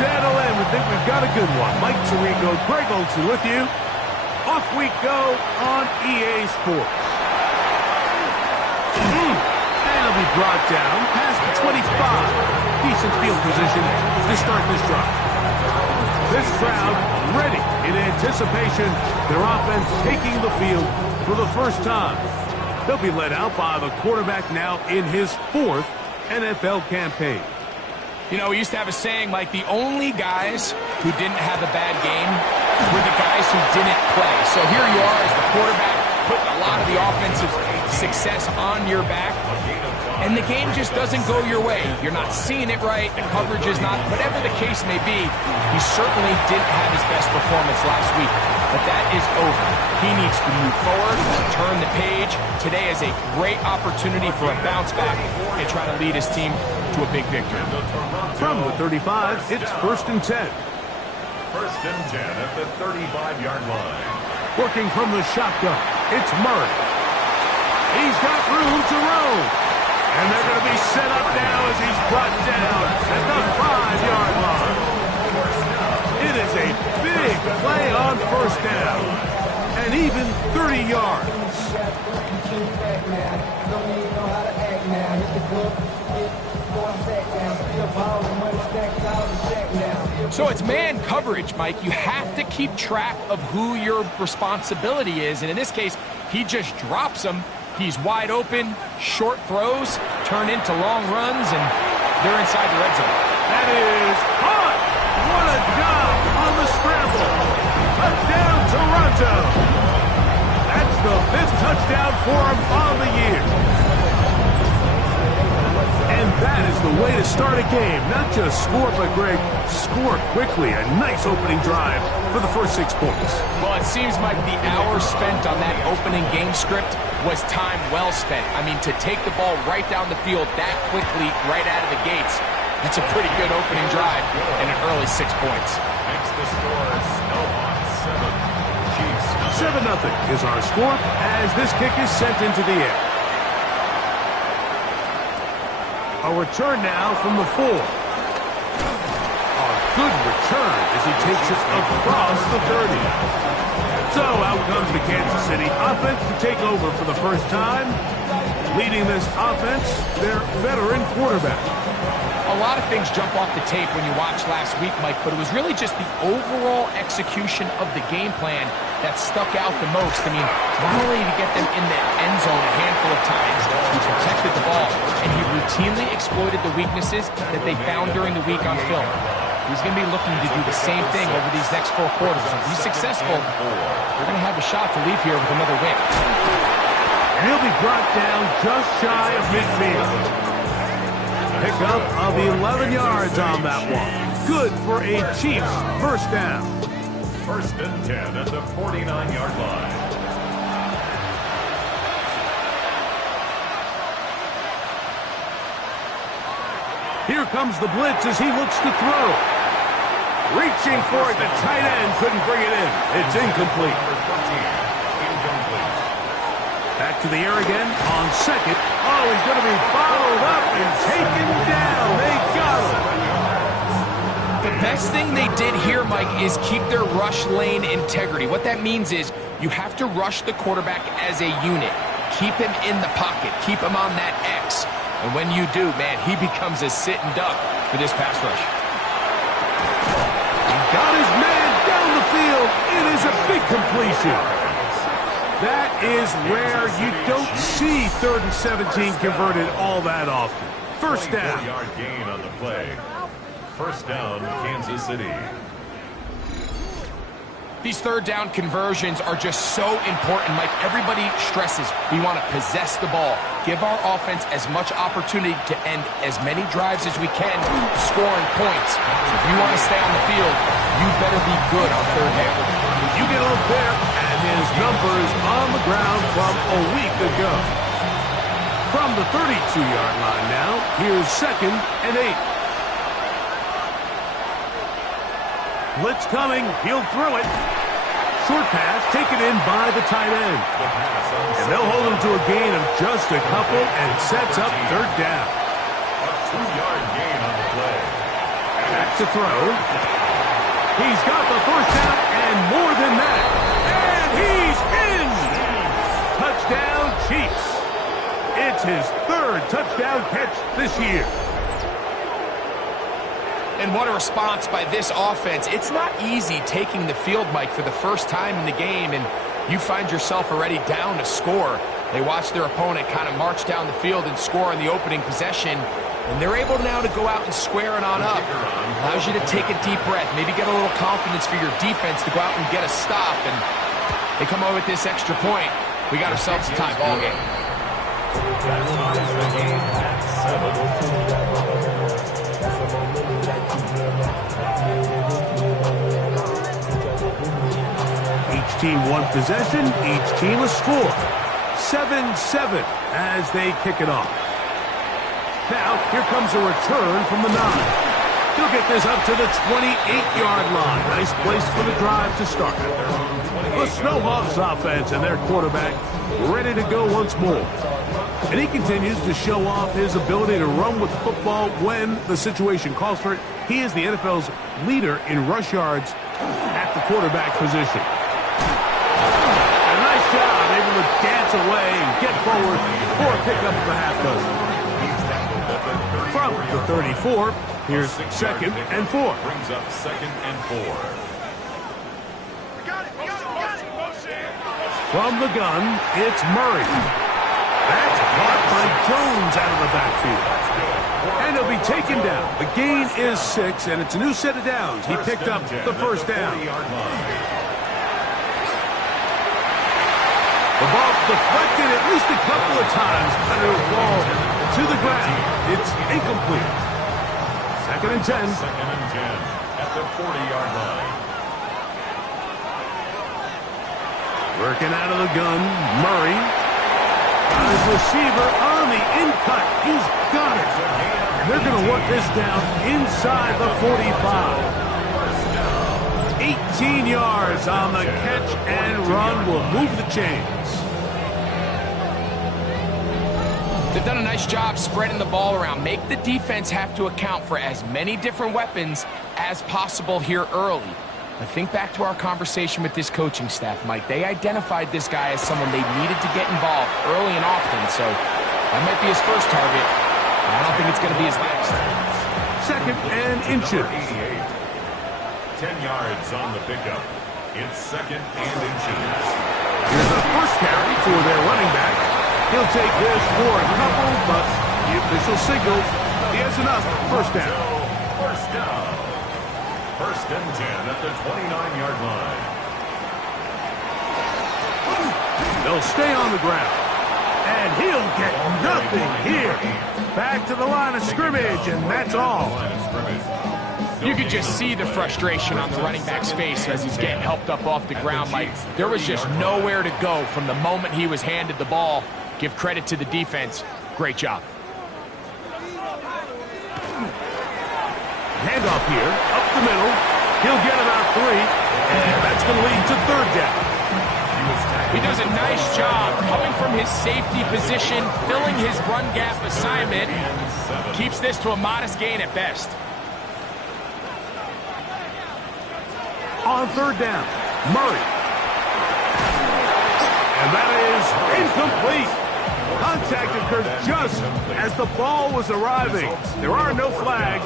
settle in. We think we've got a good one. Mike Tirico, Greg Olson with you. Off we go on EA Sports. And it'll be brought down past the 25. Decent field position to start this drive. This crowd ready in anticipation. Their offense taking the field for the first time. They'll be led out by the quarterback now in his 4th NFL campaign. You know, we used to have a saying, like, the only guys who didn't have a bad game were the guys who didn't play. So here you are as the quarterback, putting a lot of the offensive success on your back, and the game just doesn't go your way. You're not seeing it right, the coverage is not, whatever the case may be, he certainly didn't have his best performance last week. But that is over. He needs to move forward, turn the page. Today is a great opportunity for a bounce back and try to lead his team to a big victory. From the 35, it's 1st and 10. 1st and 10 at the 35-yard line. Working from the shotgun, it's Murray. He's got room to roam. And they're going to be set up now as he's brought down at the 5-yard line. It is a big play on 1st down. And even 30 yards. So it's man coverage, Mike. You have to keep track of who your responsibility is. And in this case, he just drops him. He's wide open, short throws, turn into long runs, and they're inside the red zone. That is hot. What a job on the scramble. Touchdown, Toronto. That's the 5th touchdown for him on the year. And that is the way to start a game. Not just score, but, Greg, score quickly. A nice opening drive for the first 6 points. Well, it seems like the hours spent on that opening game script was time well spent. I mean, to take the ball right down the field that quickly, right out of the gates, that's a pretty good opening drive and an early 6 points. Makes the score Snowhawks 7, Chiefs 7-0 is our score as this kick is sent into the air. A return now from the 4. A good return as he takes it across the 30. So out comes the Kansas City offense to take over for the first time. Leading this offense, their veteran quarterback. A lot of things jump off the tape when you watch last week, Mike, but it was really just the overall execution of the game plan that stuck out the most. I mean, not only did he get them in the end zone a handful of times, he protected the ball, and he routinely exploited the weaknesses that they found during the week on film. He's going to be looking to do the same thing over these next 4 quarters. If he's successful, they're going to have a shot to leave here with another win. And he'll be brought down just shy of midfield. Pickup of 11 yards on that one. Good for a Chiefs 1st down. 1st and 10 at the 49-yard line. Here comes the blitz as he looks to throw. Reaching for it, the tight end couldn't bring it in. It's incomplete. Back to the air again on 2nd. Oh, he's going to be bottled up and taken down. They got him. The best thing they did here, Mike, is keep their rush lane integrity. What that means is you have to rush the quarterback as a unit. Keep him in the pocket. Keep him on that X. And when you do, man, he becomes a sitting duck for this pass rush. He got his man down the field. It is a big completion. That is rare. You don't see 3rd and 17 converted all that often. 1st down. 4-yard gain on the play. 1st down, Kansas City. These 3rd down conversions are just so important, Mike. Everybody stresses we want to possess the ball, give our offense as much opportunity to end as many drives as we can, scoring points. So if you want to stay on the field, you better be good on 3rd down. You get up there, and his numbers on the ground from a week ago. From the 32-yard line now, here's 2nd and 8. Blitz coming, he'll throw it. Short pass taken in by the tight end. And they'll hold him to a gain of just a couple and sets up 3rd down. A 2-yard gain on the play. That's to throw. He's got the first down and more than that. And he's in! Touchdown, Chiefs. It's his third touchdown catch this year. And what a response by this offense. It's not easy taking the field, Mike, for the first time in the game, and you find yourself already down to score. They watch their opponent kind of march down the field and score on the opening possession, and they're able now to go out and square it on up. Allows you to take a deep breath, maybe get a little confidence for your defense to go out and get a stop, and they come over with this extra point. We got ourselves a tie ball game. Each team one possession, each team a score. 7-7 as they kick it off. Now, here comes a return from the 9. He'll get this up to the 28-yard line. Nice place for the drive to start. The SHawks offense and their quarterback ready to go once more. And he continues to show off his ability to run with the football when the situation calls for it. He is the NFL's leader in rush yards at the quarterback position. And a nice job, able to dance away and get forward for a pickup of a half dozen. From the 34, here's 2nd and 4. Brings up 2nd and 4. From the gun, it's Murray. That's caught by Jones out of the backfield. And he'll be taken down. The gain is 6, and it's a new set of downs. He picked up the first down. The ball deflected at least a couple of times, but it'll fall to the ground. It's incomplete. 2nd and 10. 2nd and 10 at the 40-yard line. Working out of the gun, Murray. His receiver on the in-cut. He's got it. And they're going to work this down inside the 45. 18 yards on the catch and run will move the chains. They've done a nice job spreading the ball around. Make the defense have to account for as many different weapons as possible here early. But think back to our conversation with this coaching staff, Mike. They identified this guy as someone they needed to get involved early and often, so that might be his first target. I don't think it's going to be his last. 2nd and inches. 10 yards on the pickup. It's 2nd and inches. Here's the first carry for their running back. He'll take this for a couple, but the official signals he has enough. First down. First down. 1st and 10 at the 29-yard line. They'll stay on the ground. And he'll get nothing here. Back to the line of scrimmage, and that's all. You could just see the frustration on the running back's face as he's getting helped up off the ground. Like, there was just nowhere to go from the moment he was handed the ball. Give credit to the defense. Great job. Handoff here, up the middle. He'll get about 3, and that's going to lead to 3rd down. He does a nice job coming from his safety position, filling his run gap assignment. Keeps this to a modest gain at best. On 3rd down, Murray. And that is incomplete. Contact occurred just as the ball was arriving. There are no flags.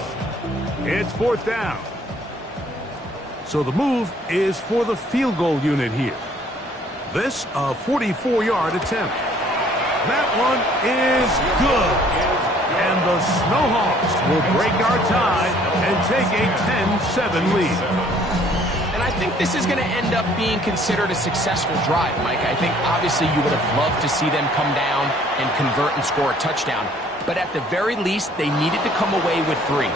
It's 4th down. So the move is for the field goal unit here. This a 44-yard attempt. That one is good. And the SHawks will break our tie and take a 10-7 lead. And I think this is going to end up being considered a successful drive, Mike. I think obviously you would have loved to see them come down and convert and score a touchdown. But at the very least, they needed to come away with 3.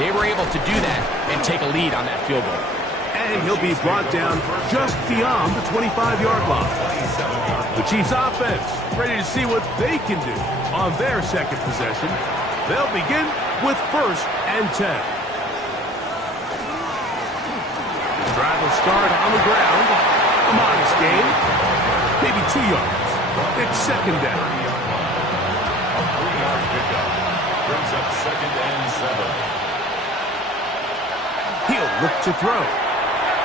They were able to do that and take a lead on that field goal. And he'll be brought down just beyond the 25-yard line. The Chiefs offense ready to see what they can do on their 2nd possession. They'll begin with 1st and 10. The drive will start on the ground. A modest gain. Maybe 2 yards. It's 2nd down. A 3-yard pickup. Brings up 2nd and 7. look to throw.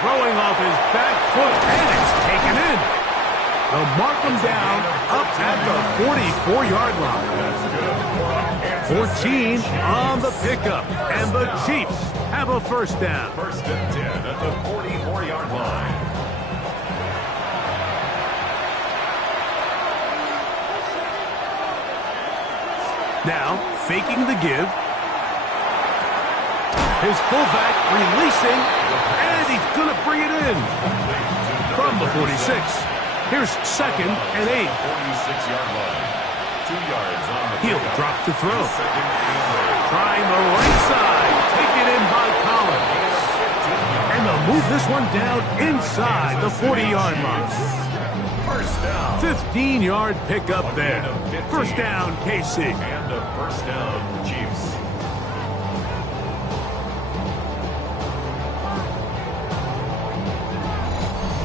Throwing off his back foot, and it's taken in. They'll mark him down up at the 44-yard line. 14 on the pickup, and the Chiefs have a first down. First and 10 at the 44-yard line. Now, faking the give. His fullback releasing, and he's going to bring it in. From the 46. Here's second and 8. 46-yard line. 2 yards on the He'll pickup. drop to throw. Second and Trying the right side. Taken in by Collins. And they'll move this one down inside the 40-yard line. first down. 15-yard pickup there. First down, KC. And a first down, Chiefs.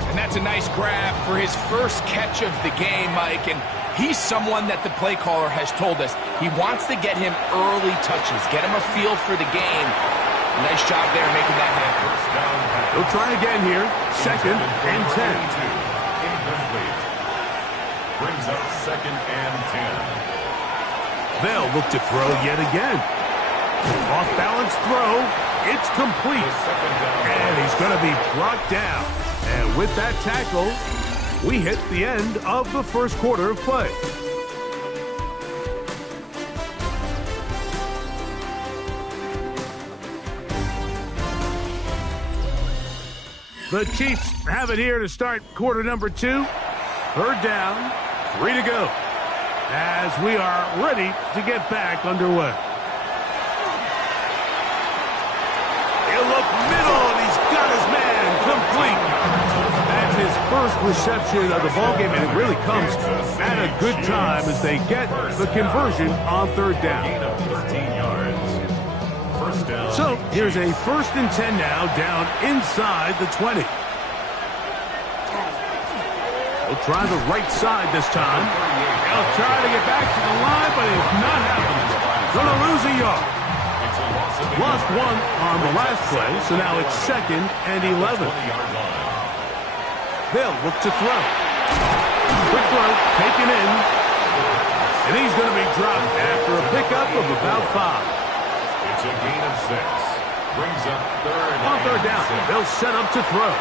And that's a nice grab for his first catch of the game, Mike. And he's someone that the play caller has told us he wants to get him early touches, get him a feel for the game. Nice job there making that happen. First down. He'll try again here. Second and 10. Incomplete. Brings up second and 10. They'll look to throw yet again. Off-balance throw. It's complete. And he's going to be brought down. And with that tackle, we hit the end of the first quarter of play. The Chiefs have it here to start quarter number 2. Third down, 3 to go. As we are ready to get back underway. He'll look middle, and he's got his man complete. That's his first reception of the ballgame, and it really comes at a good time as they get the conversion on third down. Gain of 13 yards. First down. So here's a first and 10 now, down inside the 20. He'll try the right side this time. He'll try to get back to the line, but it's not happening. Gonna lose a yard. Lost one on the last play, so now it's second and 11. They'll look to throw. Quick throw, taken in. And he's going to be dropped after a pickup of about 5. It's a gain of 6. Brings up On third down, they'll set up to throw.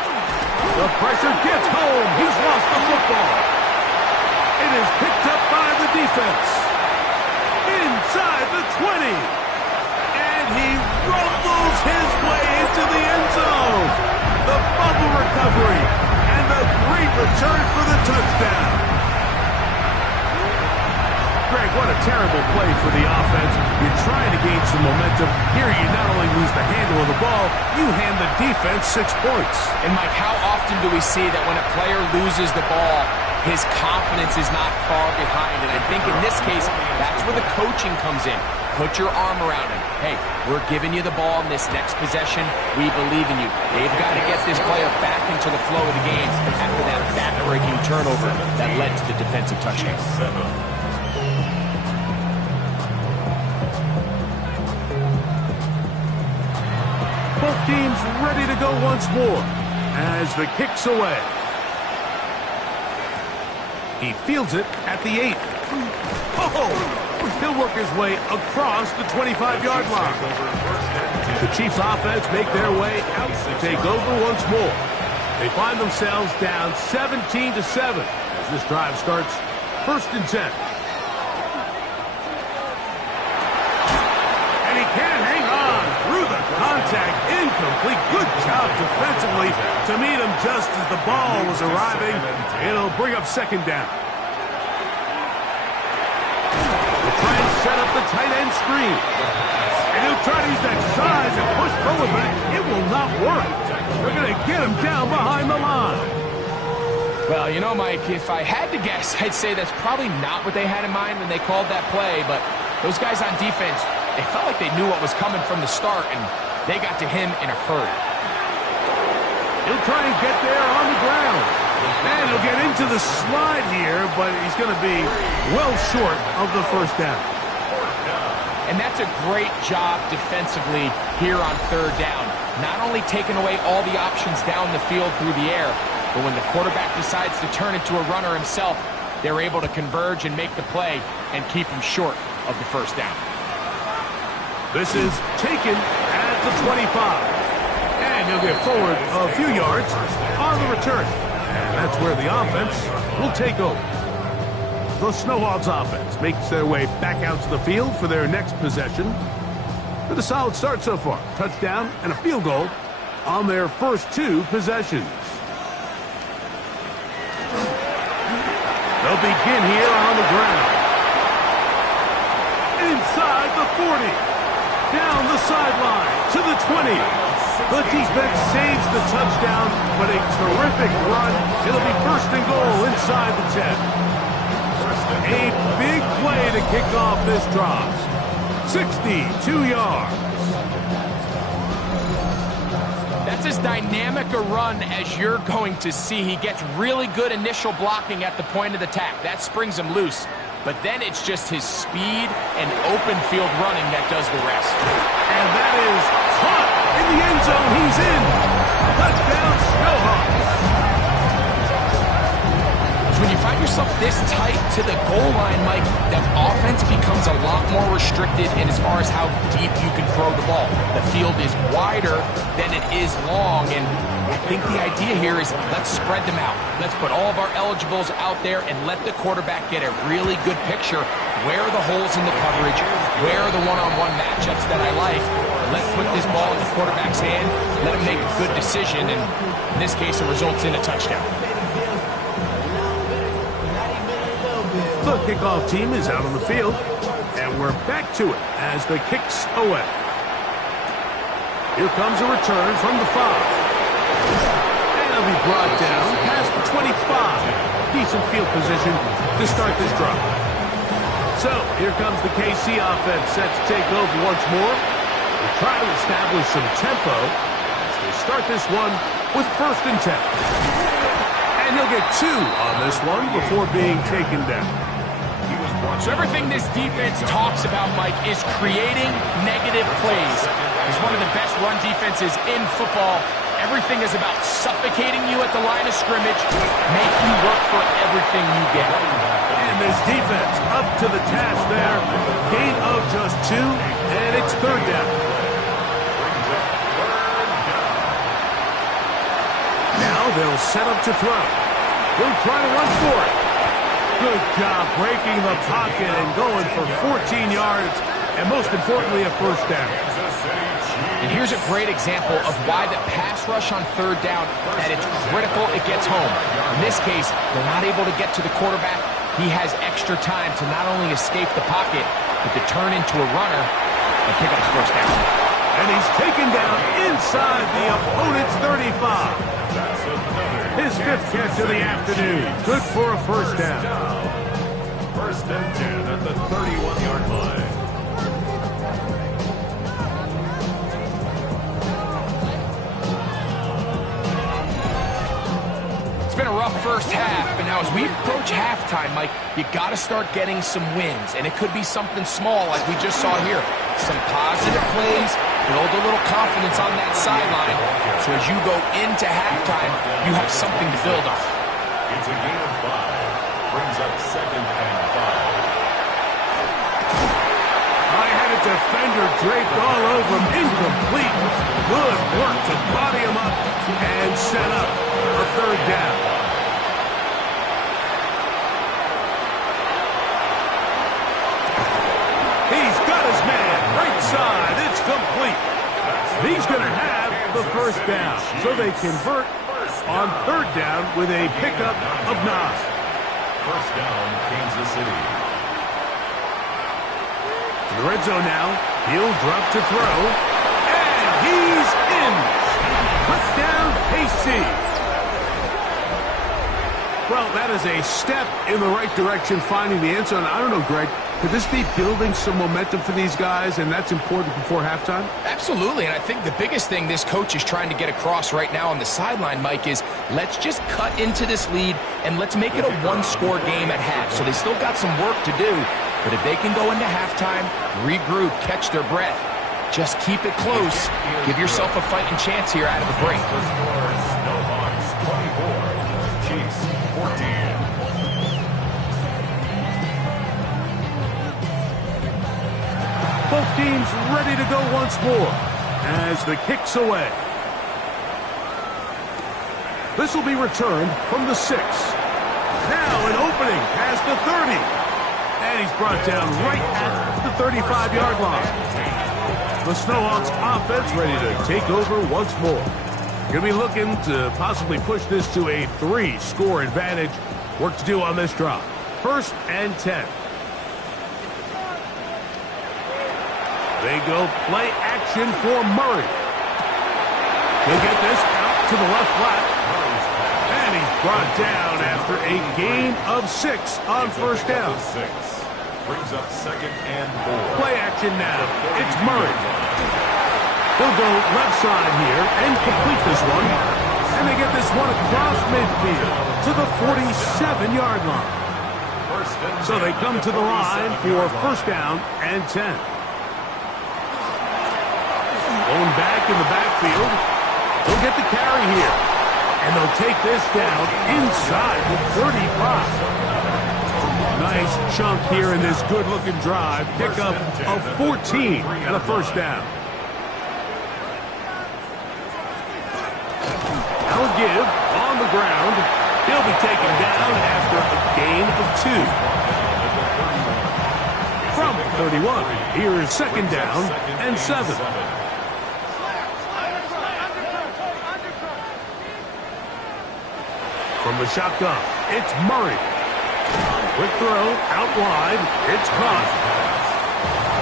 The pressure gets home. He's lost the football. It is picked up by the defense. Inside the 20. And he rumbles his way into the end zone. The fumble recovery and the great return for the touchdown. Greg, what a terrible play for the offense. You're trying to gain some momentum. Here you not only lose the handle of the ball, you hand the defense 6 points. And Mike, how often do we see that when a player loses the ball, his confidence is not far behind? And I think in this case, that's where the coaching comes in. Put your arm around him. Hey, we're giving you the ball in this next possession. We believe in you. They've got to get this player back into the flow of the game after that back-breaking turnover that led to the defensive touchdown. Both teams ready to go once more as the kick's away. He fields it at the 8. Oh! He'll work his way across the 25-yard line. The Chiefs offense make their way out to take over once more. They find themselves down 17-7 as this drive starts first and 10. And he can't hang on through the contact. Incomplete. Good job defensively to meet him just as the ball was arriving. It'll bring up second down. Try and set up the tight end screen. And he'll try to use that size and push forward, but it will not work. They're going to get him down behind the line. Well, you know, Mike, if I had to guess, I'd say that's probably not what they had in mind when they called that play, but those guys on defense, it felt like they knew what was coming from the start, and they got to him in a hurry. He'll try and get there on the ground. And he'll get into the slide here, but he's going to be well short of the first down. And that's a great job defensively here on third down. not only taking away all the options down the field through the air, but when the quarterback decides to turn into a runner himself, they're able to converge and make the play and keep him short of the first down. This is taken at the 25. And he'll get forward a few yards on the return. And that's where the offense will take over. The Snowhogs offense makes their way back out to the field for their next possession. With a solid start so far. Touchdown and a field goal on their first 2 possessions. They'll begin here on the ground. Inside the 40. Down the sideline to the 20. The defense saves the touchdown, but a terrific run. It'll be first and goal inside the 10. A big play to kick off this drive. 62 yards. That's as dynamic a run as you're going to see. He gets really good initial blocking at the point of the attack. That springs him loose. But then it's just his speed and open field running that does the rest. And that is caught in the end zone. He's in. Touchdown, Snowhawks. So when you find yourself this tight to the goal line, Mike, the offense becomes a lot more restricted in as far as how deep you can throw the ball. The field is wider than it is long, and I think the idea here is let's spread them out. Let's put all of our eligibles out there and let the quarterback get a really good picture. Where are the holes in the coverage? Where are the one-on-one matchups that I like? And let's put this ball in the quarterback's hand. Let him make a good decision, and in this case, it results in a touchdown. The kickoff team is out on the field, and we're back to it as the kick's away. Here comes a return from the 5. And he'll be brought down past the 25. Decent field position to start this drive. So, here comes the KC offense set to take over once more. They try to establish some tempo as they start this one with first and 10. And he'll get 2 on this one before being taken down. So everything this defense talks about, Mike, is creating negative plays. It's one of the best run defenses in football. Everything is about suffocating you at the line of scrimmage, make you work for everything you get. And this defense up to the task there. Gain of just 2, and it's third down. Now they'll set up to throw. He'll try to run for it. Good job breaking the pocket and going for 14 yards, and most importantly, a first down. And here's a great example of why the pass rush on third down, that it's critical it gets home. In this case, they're not able to get to the quarterback. He has extra time to not only escape the pocket, but to turn into a runner and pick up the first down. And he's taken down inside the opponent's 35. His 5th catch of the afternoon. Good for a first down. First and 10 at the 31-yard line. It's been a rough first half, but now as we approach halftime, Mike, you got to start getting some wins, and it could be something small like we just saw here. Some positive plays, build a little confidence on that sideline, so as you go into halftime, you have something to build on. It's a gain of 5. Brings up 2nd and 5. I had a defender draped all over him. Incomplete. Good work to body him up and set up a third down. He's got his man. Right side. It's complete. He's going to have the first down. So they convert on third down with a pickup of 9. First down, Kansas City. In the red zone now. He'll drop to throw. And he's in. Touchdown, KC. Well, that is a step in the right direction, finding the end zone. I don't know, Greg. Could this be building some momentum for these guys, and that's important before halftime? Absolutely, and I think the biggest thing this coach is trying to get across right now on the sideline, Mike, is let's just cut into this lead, and let's make it a one-score game at half. So they still got some work to do, but if they can go into halftime, regroup, catch their breath, Just keep it close. Give yourself a fighting chance here out of the break. The score is SHawks 24, Chiefs 14. Both teams ready to go once more as the kick's away. This will be returned from the 6. Now an opening past the 30. And he's brought down right at the 35-yard line. The SHawks offense ready to take over once more. Going to be looking to possibly push this to a 3-score advantage. Work to do on this drive. 1st and 10. They go play action for Murray. He'll get this out to the left flat. And he's brought down after a gain of 6 on 1st down. Brings up 2nd and 4. Play action now. It's Murray. He'll go left side here and complete this one. And they get this one across midfield to the 47-yard line. So they come to the line for 1st down and 10. Going back in the backfield. They'll get the carry here. And they'll take this down inside the 35. Nice chunk here in this good-looking drive. Pickup of 14 and a 1st down. Now give on the ground. He'll be taken down after a gain of 2. From 31, here's 2nd down and 7. From the shotgun, it's Murray. Quick throw, out wide, it's caught.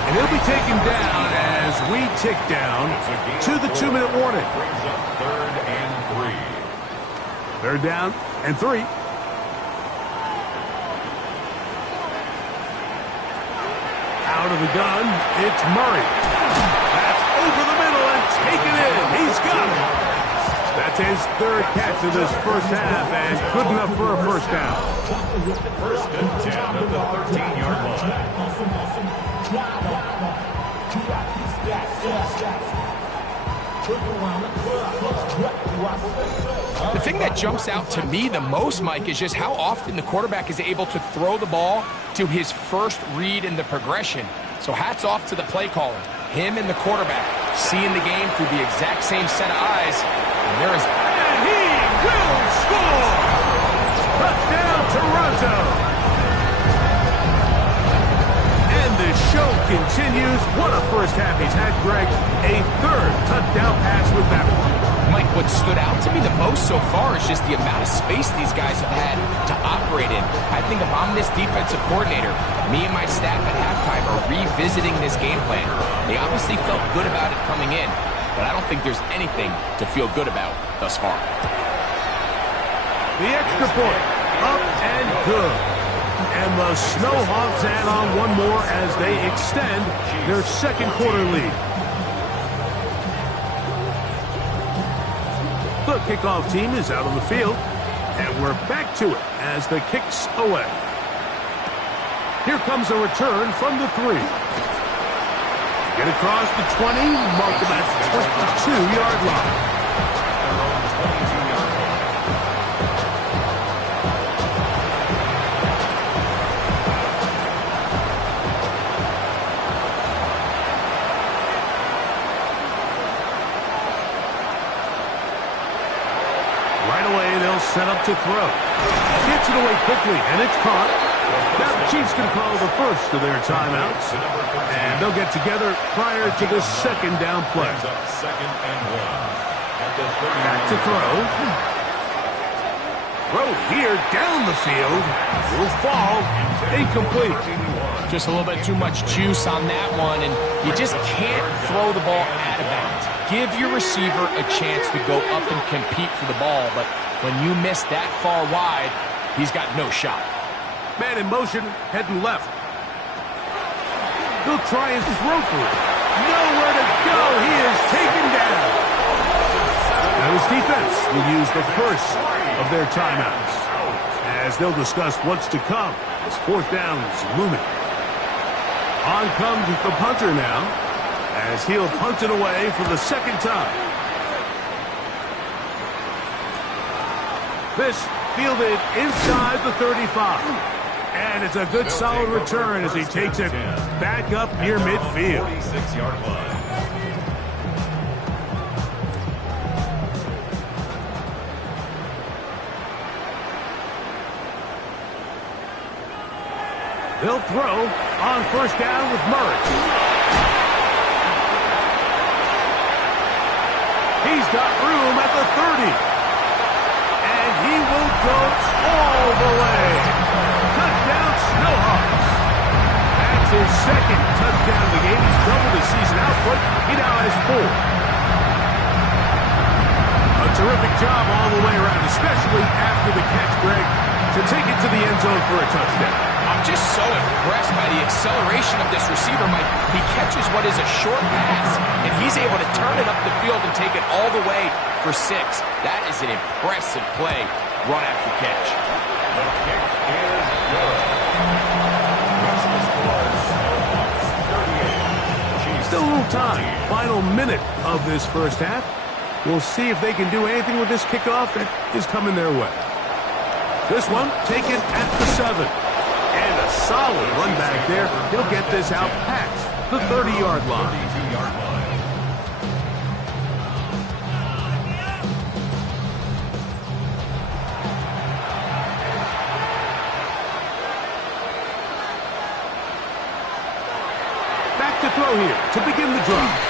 And he'll be taken down as we tick down to the 2-minute warning. Brings up 3rd and 3. 3rd down and 3. Out of the gun, it's Murray. That's over the middle and taken in. He's got it. That's his 3rd catch of this 1st half and good enough for a 1st down. 1st and 10 at the 13-yard line. The thing that jumps out to me the most, Mike, is just how often the quarterback is able to throw the ball to his first read in the progression. So hats off to the play caller. Him and the quarterback seeing the game through the exact same set of eyes. And there is... And he will score! Touchdown, Toronto! And the show continues. What a 1st half he's had, Greg. A 3rd touchdown pass with that one. Mike, what stood out to me the most so far is just the amount of space these guys have had to operate in. I think if I'm this defensive coordinator, me and my staff at halftime are revisiting this game plan. They obviously felt good about it coming in, but I don't think there's anything to feel good about thus far. The extra point, up and good. And the SHawks add on one more as they extend their 2nd quarter lead. The kickoff team is out on the field, and we're back to it as the kick's away. Here comes a return from the 3. Get across the 20, mark him at the 22-yard line. Right away, they'll set up to throw. Gets it away quickly, and it's caught. Now the Chiefs going to call the first of their timeouts. And they'll get together prior to the 2nd down play. Back to throw. Throw here down the field. Will fall. Incomplete. Just a little bit too much juice on that one, and you just can't throw the ball out of bounds. Give your receiver a chance to go up and compete for the ball, but when you miss that far wide, he's got no shot. Man in motion, heading left. He'll try and throw for it. Nowhere to go. He is taken down. Now his defense will use the first of their timeouts as they'll discuss what's to come as 4th down is looming. On comes the punter now as he'll punt it away for the second time. This fielded inside the 35. And it's a good solid return as he takes it back up near midfield. 46-yard line. They'll throw on first down with Murray. He's got room at the 30. And he will go all the way. Touchdown, Snowhawks. That's his second touchdown of the game. He's doubled his season output. He now has 4. A terrific job all the way around, especially after the catch, Greg, to take it to the end zone for a touchdown. I'm just so impressed by the acceleration of this receiver, Mike. He catches what is a short pass, and he's able to turn it up the field and take it all the way for 6. That is an impressive play, run after catch. The kick is good. Makes the score Snowhawks 38. Still a little time. Final minute of this first half. We'll see if they can do anything with this kickoff that is coming their way. This one taken at the 7. And a solid run back there. He'll get this out past the 30-yard line. 32-yard line. Back to throw here to begin the drive.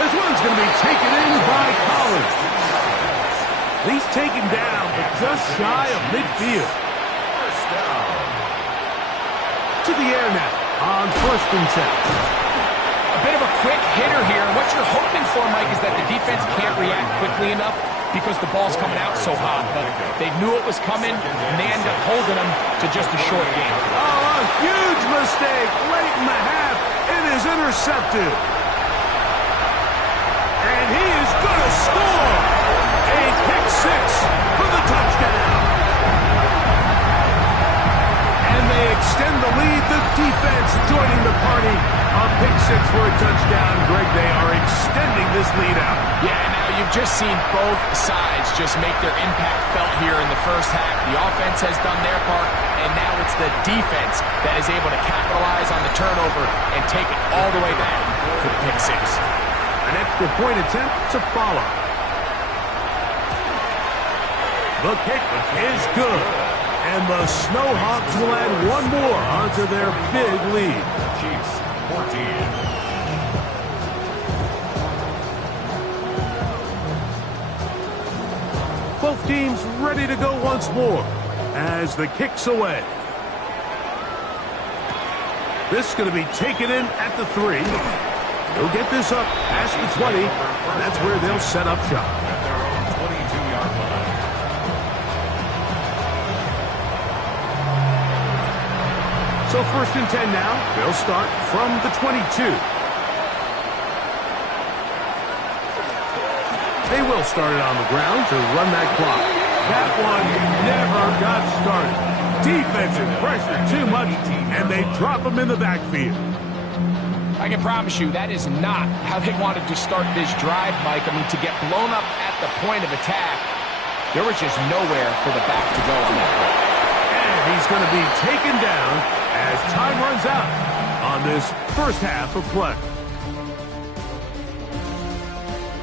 This one's going to be taken in by Collins. He's taken down, but just shy of midfield. First down. To the air now on 1st and 10. A bit of a quick hitter here. And what you're hoping for, Mike, is that the defense can't react quickly enough because the ball's coming out so hot. But they knew it was coming, and they end up holding them to just a short game. Oh, a huge mistake late in the half. It is intercepted. And he is going to score. A pick 6 for the touchdown. And they extend the lead. The defense joining the party. A pick 6 for a touchdown. Greg, they are extending this lead out. Yeah, and now you've just seen both sides just make their impact felt here in the first half. The offense has done their part, and now it's the defense that is able to capitalize on the turnover and take it all the way back for the pick 6. An extra point attempt to follow. The kick is good. And the Snowhawks will add one more onto their big lead. Chiefs 14. Both teams ready to go once more as the kick's away. This is going to be taken in at the 3. They'll get this up past the 20, and that's where they'll set up shop. At their own 22-yard line. So 1st and 10 now. They'll start from the 22. They will start it on the ground to run that clock. That one never got started. Defensive pressure too much, and they drop him in the backfield. I can promise you that is not how they wanted to start this drive, Mike. I mean, to get blown up at the point of attack, there was just nowhere for the back to go on that play. And he's going to be taken down as time runs out on this first half of play.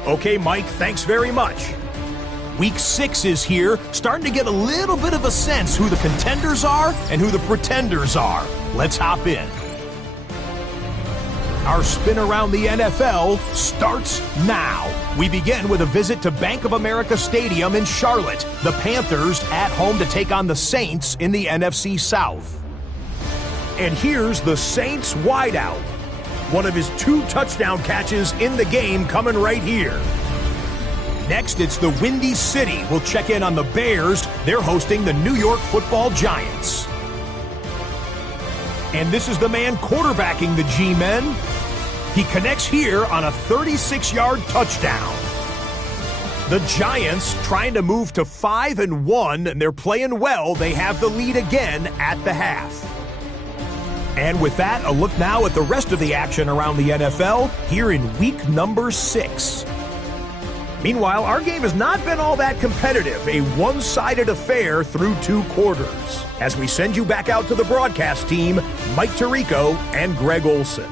Okay, Mike, thanks very much. Week 6 is here, starting to get a little bit of a sense who the contenders are and who the pretenders are. Let's hop in. Our spin around the NFL starts now. We begin with a visit to Bank of America Stadium in Charlotte. The Panthers at home to take on the Saints in the NFC South. And here's the Saints wideout. One of his 2 touchdown catches in the game coming right here. Next, it's the Windy City. We'll check in on the Bears. They're hosting the New York Football Giants. And this is the man quarterbacking the G-Men. He connects here on a 36-yard touchdown. The Giants trying to move to 5-1, and they're playing well. They have the lead again at the half. And with that, a look now at the rest of the action around the NFL here in week number 6. Meanwhile, our game has not been all that competitive, a one-sided affair through 2 quarters. As we send you back out to the broadcast team, Mike Tirico and Greg Olson.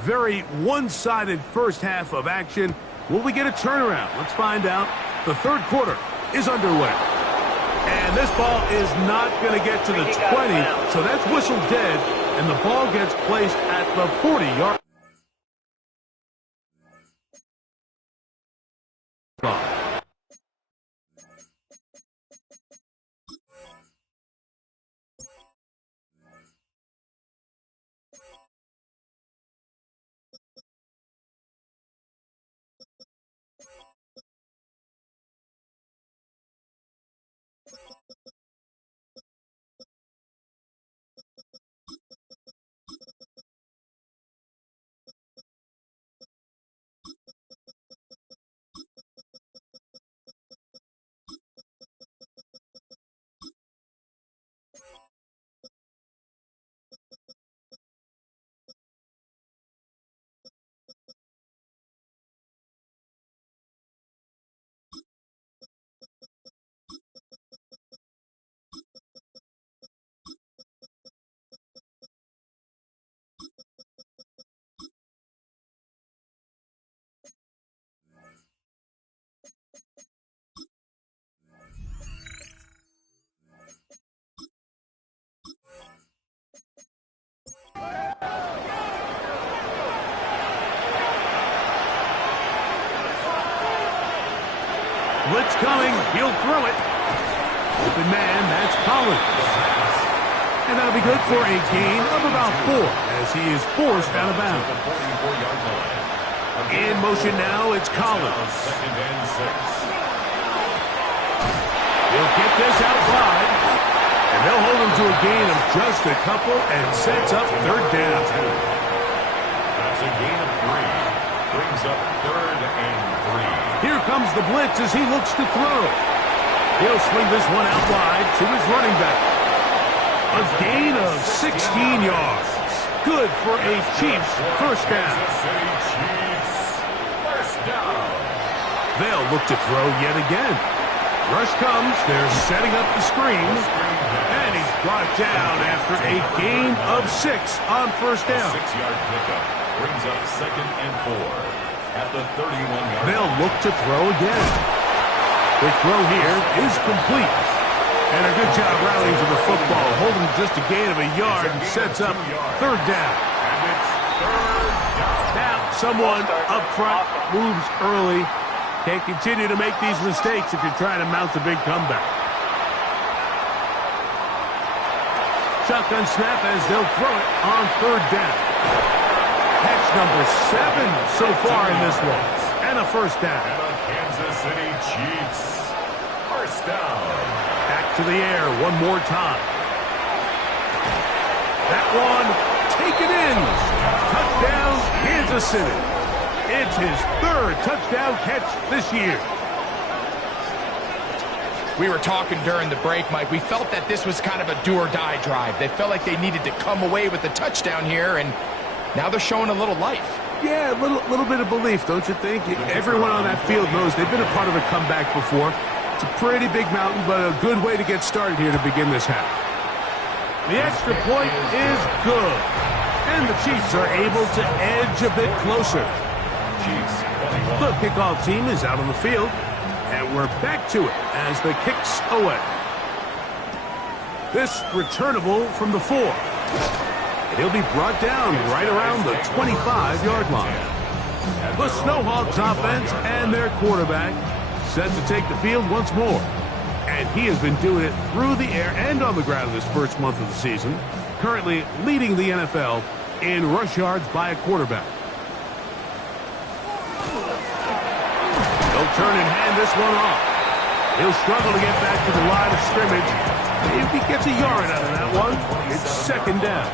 Very one-sided first half of action. Will we get a turnaround? Let's find out. The third quarter is underway. And this ball is not going to get to the 20, so that's whistled dead, and the ball gets placed at the 40-yard line. Blitz coming. He'll throw it. Open man, that's Collins. And that'll be good for a gain of about 4 as he is forced out of bounds. In motion now, it's Collins. He'll get this out wide. And they'll hold him to a gain of just a couple and sets up third down. That's a gain of 3. Brings up third and 3. Here comes the blitz as he looks to throw. He'll swing this one out wide to his running back. A gain of 16 yards. Good for a Chiefs first down. They'll look to throw yet again. Rush comes. They're setting up the screen. And he's brought down after a gain of 6 on first down. 6-yard pickup brings up second and 4. At the 31-yard. They'll look to throw again. The throw here is complete. And a good job rallying to the football, holding just a gain of a yard and sets up third down. And it's third down. Now someone up front moves early. Can't continue to make these mistakes if you're trying to mount a big comeback. Shotgun snap as they'll throw it on third down. Catch number 7 so far in this one. And a first down. And a Kansas City Chiefs first down. Back to the air one more time. That one taken in. Touchdown, Kansas City. It's his 3rd touchdown catch this year. We were talking during the break, Mike. We felt that this was kind of a do-or-die drive. They felt like they needed to come away with the touchdown here, and now they're showing a little life. Yeah, a little bit of belief, don't you think? Everyone on that field knows they've been a part of a comeback before. It's a pretty big mountain, but a good way to get started here to begin this half. The extra point is good, and the Chiefs are able to edge a bit closer. The kickoff team is out on the field, and we're back to it as the kick's away. This returnable from the 4. He'll be brought down right around the 25-yard line. The Snowhawks offense and their quarterback set to take the field once more. And he has been doing it through the air and on the ground this first month of the season, currently leading the NFL in rush yards by a quarterback. He'll turn and hand this one off. He'll struggle to get back to the line of scrimmage. If he gets a yard out of that one, it's second down.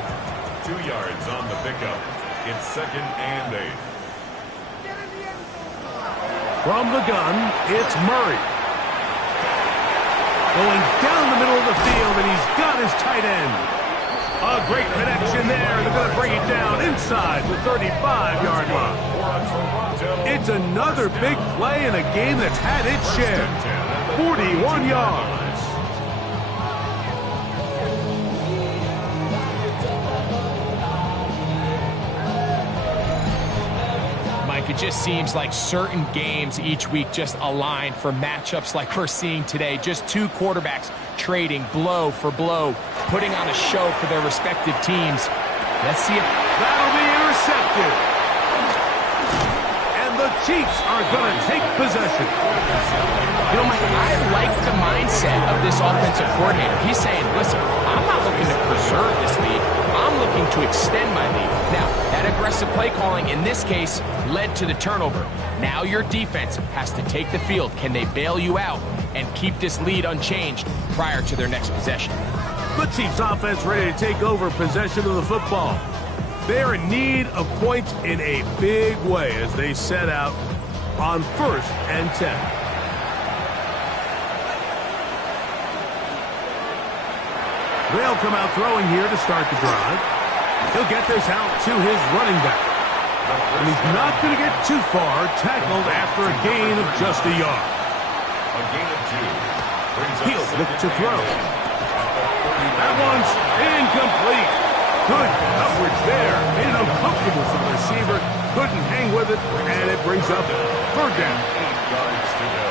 2 yards on the pickup. It's second and 8. From the gun, it's Murray. Going down the middle of the field, and he's got his tight end. A great connection there. They're going to bring it down inside the 35-yard line. It's another big play in a game that's had its share. 41 yards. Mike. It just seems like certain games each week just align for matchups like we're seeing today. Just two quarterbacks trading blow for blow, putting on a show for their respective teams. Let's see if that'll be intercepted. And the Chiefs are going to take possession. You know, Mike, I like the mindset of this offensive coordinator. He's saying, listen, I'm not looking to preserve this lead. I'm looking to extend my lead. Now, that aggressive play calling in this case led to the turnover. Now your defense has to take the field. Can they bail you out and keep this lead unchanged prior to their next possession? The Chiefs offense ready to take over possession of the football. They're in need of points in a big way as they set out on 1st and 10. They'll come out throwing here to start the drive. He'll get this out to his running back. And he's not going to get too far, tackled after a gain of just a yard. A gain of 2. He'll look to throw. That one's incomplete. Good coverage there. Made it uncomfortable for the receiver. Couldn't hang with it, and it brings up 3rd down. 8 yards to go.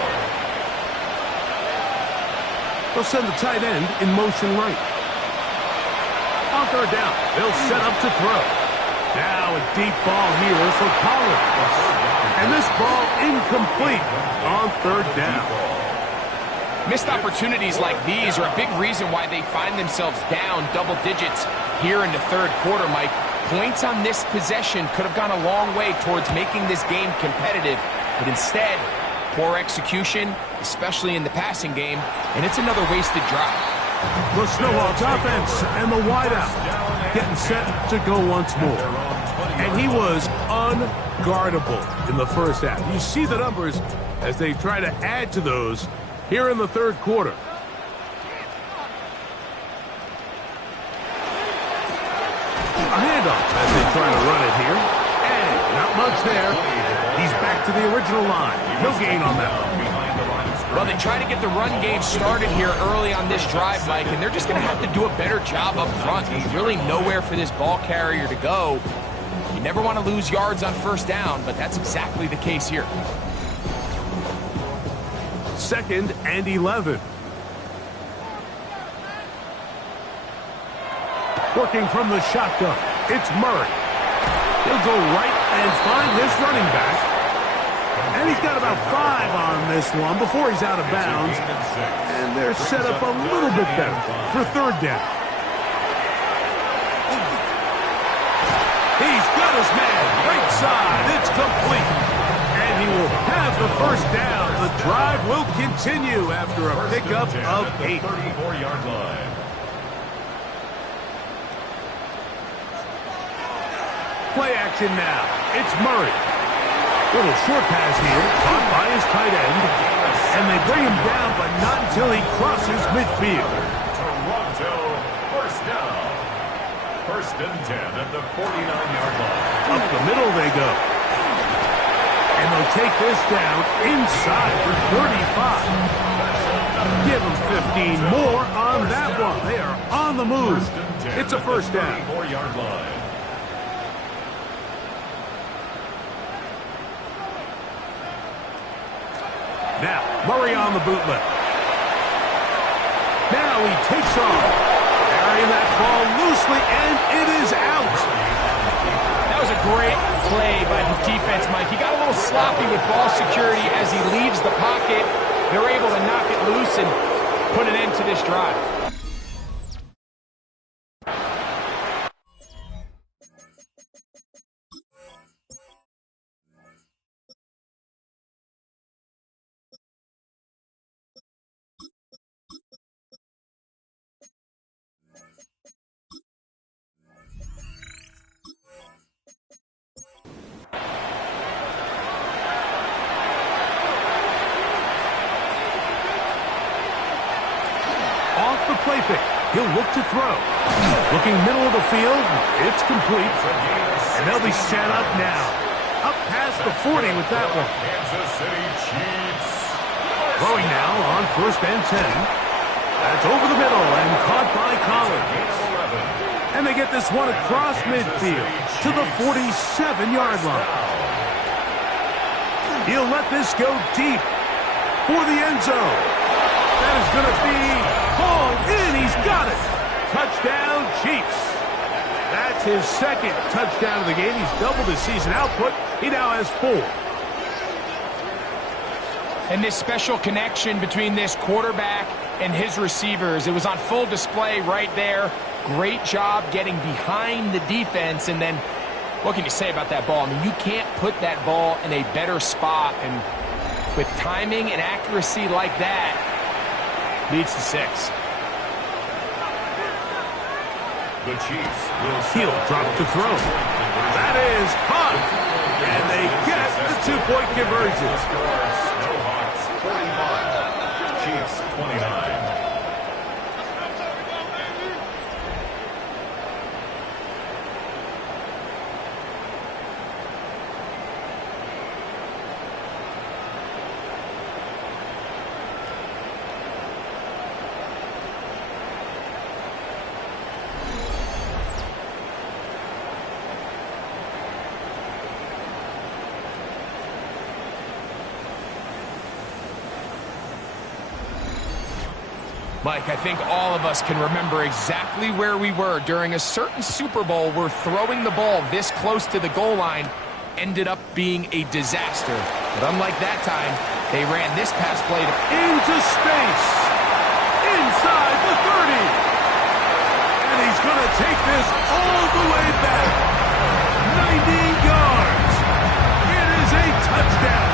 They'll send the tight end in motion right. On 3rd down, they'll set up to throw. Now a deep ball here for Pollard. And this ball incomplete on 3rd down. Missed opportunities like these are a big reason why they find themselves down double digits here in the 3rd quarter, Mike. Points on this possession could have gone a long way towards making this game competitive, but instead, poor execution, especially in the passing game, and it's another wasted drive. The Snowhawks offense and the wideout getting set to go once more. And he was unguardable in the first half. You see the numbers as they try to add to those here in the 3rd quarter. A handoff as they try to run it here. And not much there. He's back to the original line. No gain on that one. Well, they try to get the run game started here early on this drive, Mike, and they're just going to have to do a better job up front. There's really nowhere for this ball carrier to go. You never want to lose yards on 1st down, but that's exactly the case here. 2nd and 11. Working from the shotgun, it's Murray. He'll go right and find his running back. And he's got about 5 on this one before he's out of bounds. And they're set up a little bit better for 3rd down. He's got his man right side. It's complete. And he will have the 1st down. The drive will continue after a pickup of 8. 34-yard line. Play action now. It's Murray. Little short pass here, caught by his tight end. And they bring him down, but not until he crosses midfield. Toronto, 1st down. 1st and 10 at the 49-yard line. Up the middle they go. And they'll take this down inside for 35. Give them 15 more on that one. They are on the move. It's a 1st down. 34-yard line. Now, Murray on the bootleg. Now he takes off. Carrying that ball loosely, and it is out. That was a great play by the defense, Mike. He got a little sloppy with ball security as he leaves the pocket. They're able to knock it loose and put an end to this drive. Play fake. He'll look to throw. Looking middle of the field. It's complete. And they'll be set up now. Up past the 40 with that one. Kansas City Chiefs. Throwing now on 1st and 10. That's over the middle and caught by Collins. And they get this one across midfield to the 47-yard line. He'll let this go deep for the end zone. That is going to be hauled in. He's got it. Touchdown, Chiefs. That's his second touchdown of the game. He's doubled his season output. He now has 4. And this special connection between this quarterback and his receivers, it was on full display right there. Great job getting behind the defense. And then, what can you say about that ball? I mean, you can't put that ball in a better spot. And with timing and accuracy like that, leads to 6. The Chiefs will He'll drop to throw. That is caught. And they get the 2-point conversion. Snowhawks 45, Chiefs 29. Mike, I think all of us can remember exactly where we were during a certain Super Bowl where throwing the ball this close to the goal line ended up being a disaster. But unlike that time, they ran this pass play into space. Inside the 30. And he's going to take this all the way back. 90 yards. It is a touchdown.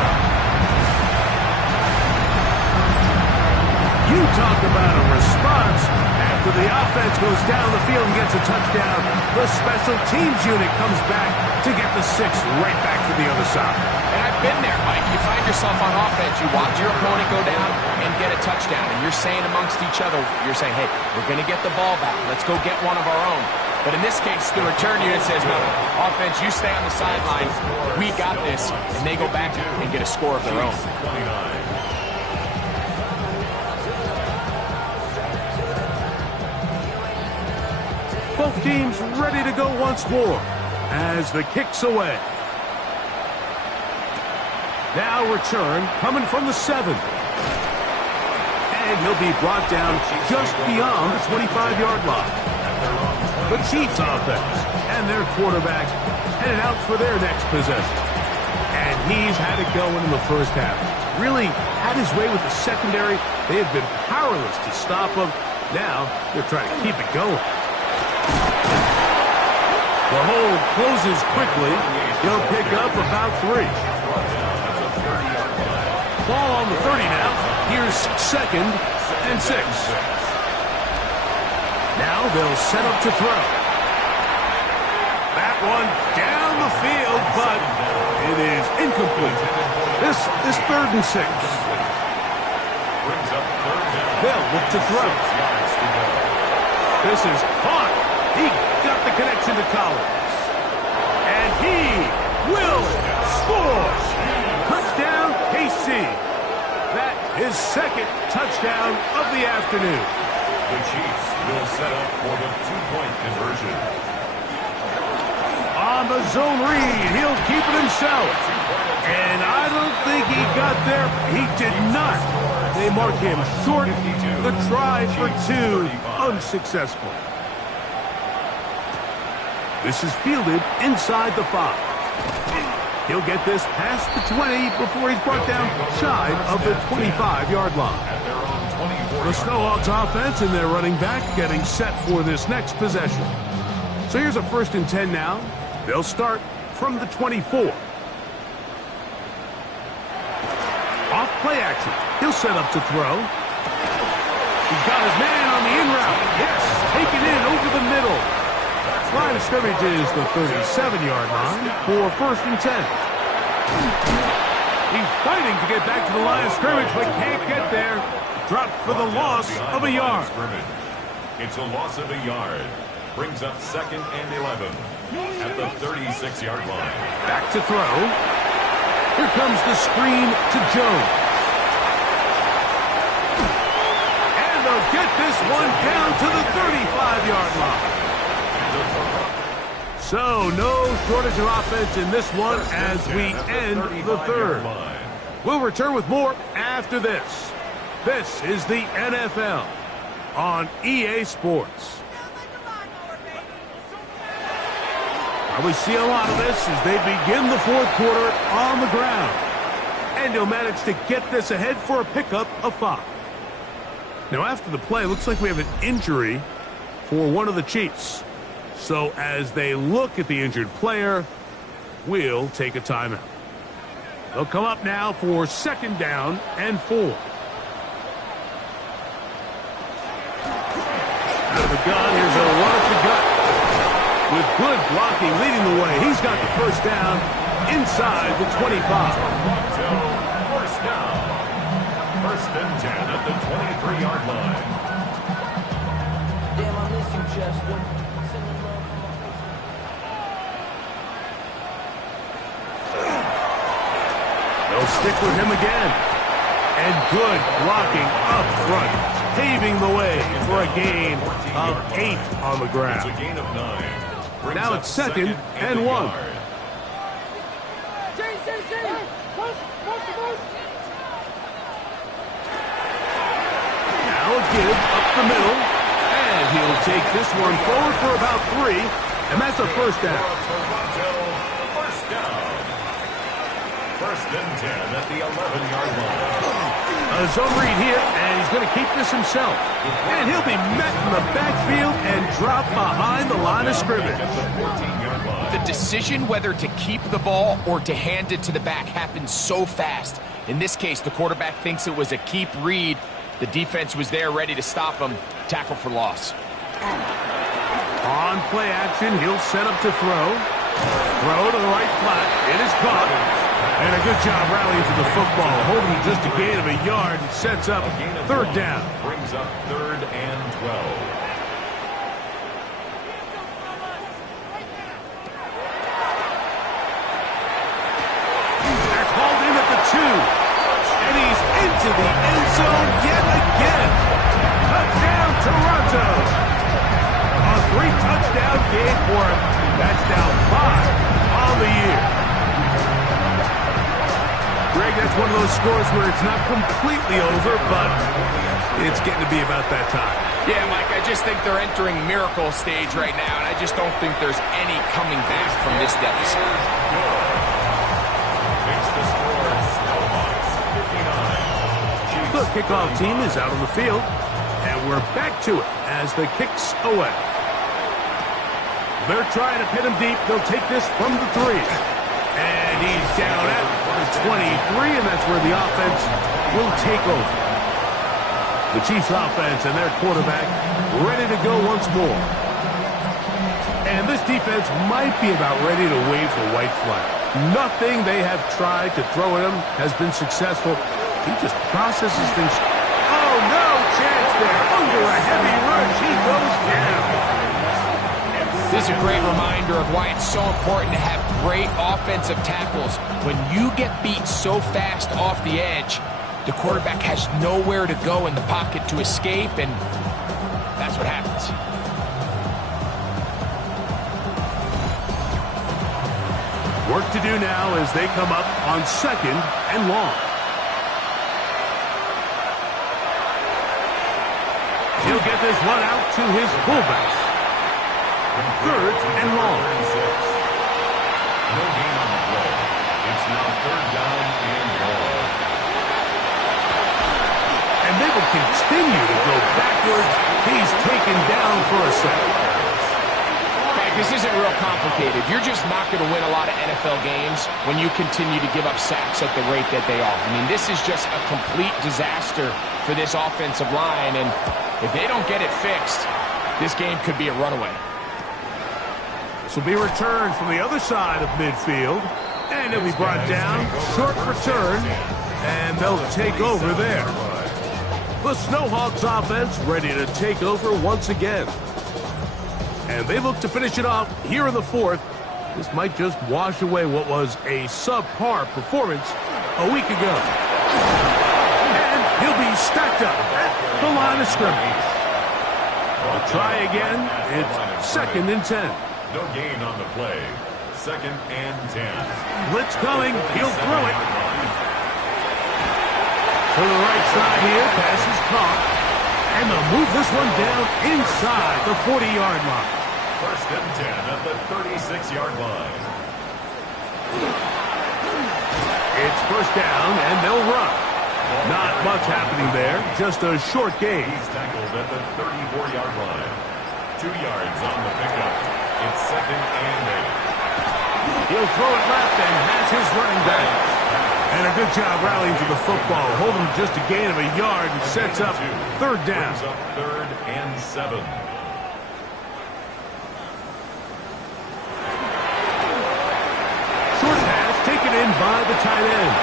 You talk about a response. After the offense goes down the field and gets a touchdown, the special teams unit comes back to get the 6 right back to the other side. And I've been there, Mike. You find yourself on offense, you watch your opponent go down and get a touchdown, and you're saying amongst each other, you're saying, hey, we're going to get the ball back. Let's go get one of our own. But in this case, the return unit says, no, offense, you stay on the sideline. We got this. And they go back and get a score of their own. Both teams ready to go once more as the kick's away. Now return coming from the 7. And he'll be brought down just beyond the 25-yard line. The Chiefs offense and their quarterback headed out for their next possession. And he's had it going in the first half. Really had his way with the secondary. They had been powerless to stop him. Now they're trying to keep it going. The hold closes quickly. He'll pick up about 3. Ball on the 30 now. Here's 2nd and 6. Now they'll set up to throw. That one down the field, but it is incomplete. This 3rd and 6. They'll look to throw. This is caught. He got the connection to Collins. And he will score. Touchdown, KC. That is 2nd touchdown of the afternoon. The Chiefs will set up for the 2-point conversion. On the zone read, he'll keep it himself. And I don't think he got there. He did not. They mark him short. The try for 2, unsuccessful. This is fielded inside the 5. He'll get this past the 20 before he's brought down shy of the 25-yard line. The Snowhawks offense and their running back getting set for this next possession. So here's a 1st and 10 now. They'll start from the 24. Off play action. He'll set up to throw. He's got his man on the in route. Yes, taken in over the middle. Line of scrimmage is the 37-yard line for 1st and 10. He's fighting to get back to the line of scrimmage, but can't get there. Dropped for the loss of a yard. It's a loss of a yard. Brings up 2nd and 11 at the 36-yard line. Back to throw. Here comes the screen to Jones. And they'll get this one down to the 35-yard line. So, no shortage of offense in this one as we end the third. We'll return with more after this. This is the NFL on EA Sports. We see a lot of this as they begin the fourth quarter on the ground. And he'll manage to get this ahead for a pickup of 5. Now, after the play, looks like we have an injury for one of the Chiefs. So as they look at the injured player, we'll take a timeout. They'll come up now for 2nd down and 4. Out of the gun, here's a run at the gut. With good blocking leading the way, he's got the 1st down inside the 25. First down. 1st and 10 at the 23-yard line. Damn, I miss you, Chester. They'll stick with him again. And good blocking up front, paving the way for a gain of 8 on the ground. It's a gain of 9. Now it's 2nd and 1. Now a give up the middle. And he'll take this one forward for about 3. And that's a 1st down. First down. 1st and 10 at the 11-yard line. A zone read here, and he's going to keep this himself. And he'll be met in the backfield and dropped behind the line of scrimmage. The decision whether to keep the ball or to hand it to the back happens so fast. In this case, the quarterback thinks it was a keep read. The defense was there ready to stop him. Tackle for loss. On play action, he'll set up to throw. Throw to the right flat. It is caught. And a good job rallying to the football. Holding just a gain of a yard. It sets up 3rd down. Brings up 3rd and 12. They're called in at the 2. And he's into the end zone yet again. Touchdown, Toronto. A 3-touchdown game for him. That's now 5 on the year. Greg, that's one of those scores where it's not completely over, but it's getting to be about that time. Yeah, Mike, I just think they're entering miracle stage right now, and I just don't think there's any coming back from this deficit. Makes the score SHawks 59. The kickoff team is out on the field, and we're back to it as the kicks away. They're trying to pin him deep. They'll take this from the 3. And he's down at the 23, and that's where the offense will take over. The Chiefs offense and their quarterback ready to go once more. And this defense might be about ready to wave the white flag. Nothing they have tried to throw at him has been successful. He just processes things. Oh, no chance there. Under a heavy rush, he goes down. This is a great reminder of why it's so important to have great offensive tackles. When you get beat so fast off the edge, the quarterback has nowhere to go in the pocket to escape, and that's what happens. Work to do now as they come up on 2nd and long. He'll get this one out to his fullback. 3rd and long. No gain on the play. It's now 3rd down and long. And they will continue to go backwards. He's taken down for a second. Hey, this isn't real complicated. You're just not going to win a lot of NFL games when you continue to give up sacks at the rate that they are. I mean, this is just a complete disaster for this offensive line, and if they don't get it fixed, this game could be a runaway. This will be returned from the other side of midfield. And it'll be brought down. Short return. And they'll take over there. The SHawks offense ready to take over once again. And they look to finish it off here in the 4th. This might just wash away what was a subpar performance a week ago. And he'll be stacked up at the line of scrimmage. We'll try again. It's 2nd and 10. No gain on the play. 2nd and 10. Blitz coming. He'll throw it. To the right side here. Pass is caught. And they'll move this one down inside the 40-yard line. 1st and 10 at the 36-yard line. It's 1st down, and they'll run. Not much happening there. Just a short gain. He's tackled at the 34-yard line. 2 yards on the pickup. It's 2nd and 8. He'll throw it left and has his running back. And a good job rallying to the football. Holding him just a gain of a yard and sets up 3rd down. Brings up 3rd and 7. Short pass taken in by the tight end.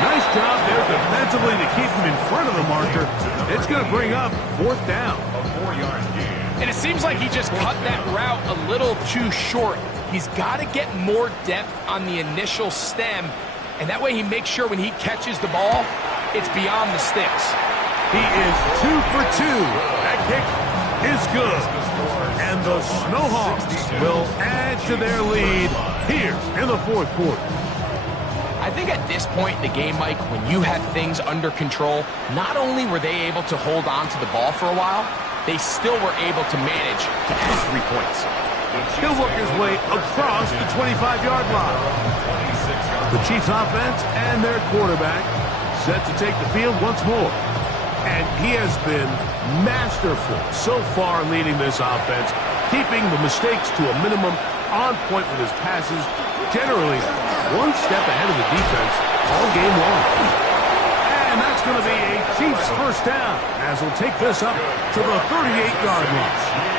Nice job there defensively to keep him in front of the marker. It's going to bring up 4th down. A 4-yard gain. And it seems like he just cut that route a little too short. He's got to get more depth on the initial stem, and that way he makes sure when he catches the ball, it's beyond the sticks. He is 2 for 2. That kick is good. And the Snowhawks will add to their lead here in the 4th quarter. I think at this point in the game, Mike, when you have things under control, not only were they able to hold on to the ball for a while, they still were able to manage to add 3 points. He'll work his way across the 25-yard line. The Chiefs offense and their quarterback set to take the field once more. And he has been masterful so far leading this offense, keeping the mistakes to a minimum, on point with his passes, generally one step ahead of the defense all game long. And that's going to be a Chiefs 1st down as we'll take this up to the 38-yard line.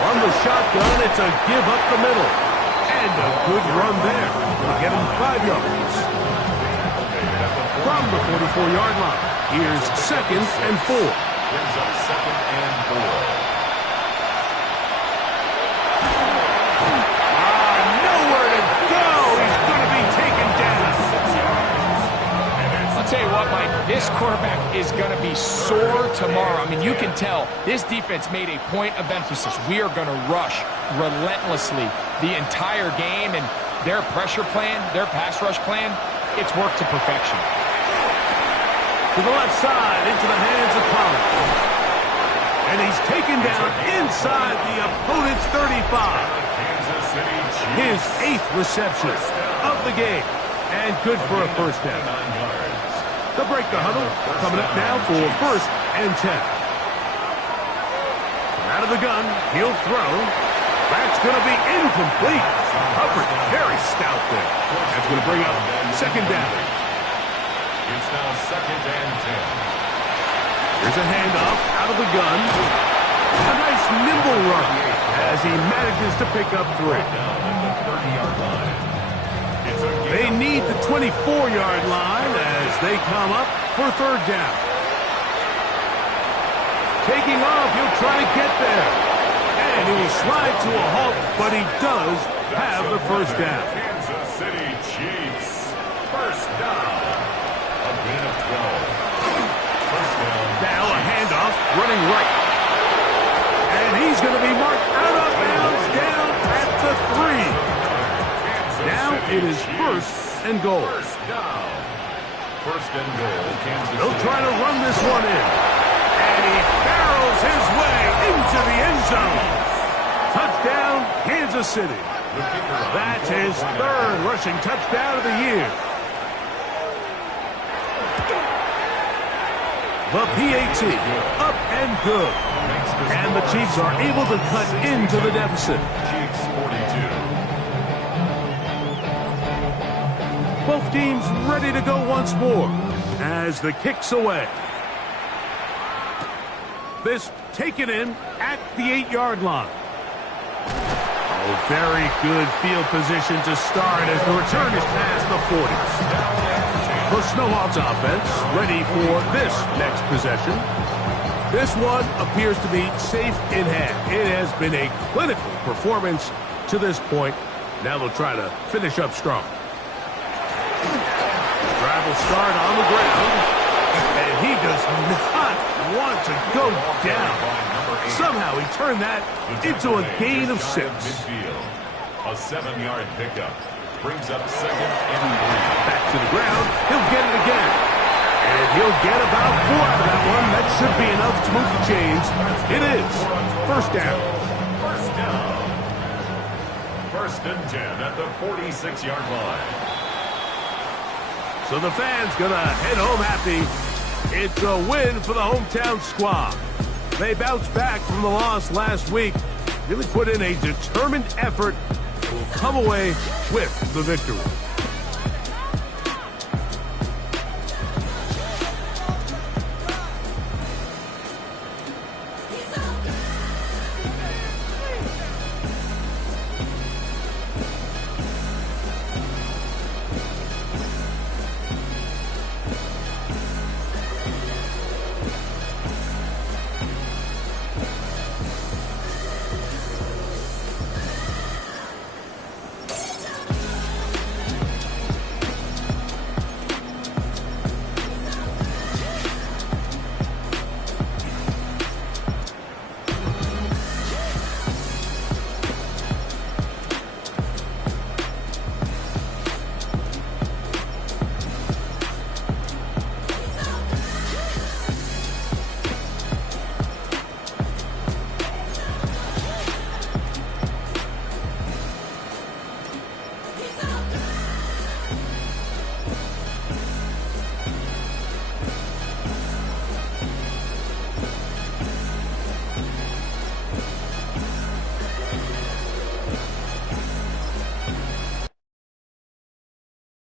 On the shotgun, it's a give up the middle. And a good run there. Will get him 5 yards. From the 44-yard line, here's 2nd and 4. Brings up 2nd and 4. Nowhere to go. He's going to be taken down. I'll tell you what, Mike, this quarterback is going to be sore tomorrow. I mean, you can tell this defense made a point of emphasis. We are going to rush relentlessly the entire game, and their pressure plan, their pass rush plan, it's worked to perfection. To the left side, into the hands of Collins. And he's taken down inside the opponent's 35. His 8th reception of the game. And good for a 1st down. They'll break the huddle. Coming up now for 1st and 10. Out of the gun, he'll throw. That's going to be incomplete. Coverage very stout there. That's going to bring up 2nd down. It's now 2nd and 10. Here's a handoff out of the gun. A nice nimble run as he manages to pick up 3. They need the 24-yard line as they come up for 3rd down. Taking off, he'll try to get there. And he will slide to a halt, but he does have the 1st down. Kansas City Chiefs. 1st down. A gain of 12. 1st down. Now a handoff, running right. And he's going to be marked out of bounds down at the 3. Now it is 1st and goal. 1st down. 1st and goal, Kansas City. They'll try to run this one in. And he barrels his way into the end zone. Touchdown, Kansas City. That's his 3rd rushing touchdown of the year. The PAT, up and good. And the Chiefs are able to cut into the deficit. Chiefs 42. Both teams ready to go once more as the kick's away. This taken in at the 8-yard line. Oh, very good field position to start as the return is past the 40s. The Snowhawks offense ready for this next possession. This one appears to be safe in hand. It has been a clinical performance to this point. Now they'll try to finish up strong. Drive will start on the ground. And he does not want to go down. Somehow he turned that into a gain of 6. A 7-yard pickup brings up 2nd and 3. Back to the ground. He'll get it again. And he'll get about 4 out of that one. That should be enough to move the chains. It is. First down. First down. 1st and 10 at the 46-yard line. So the fans gonna head home happy. It's a win for the hometown squad. They bounced back from the loss last week. Really put in a determined effort. Will come away with the victory.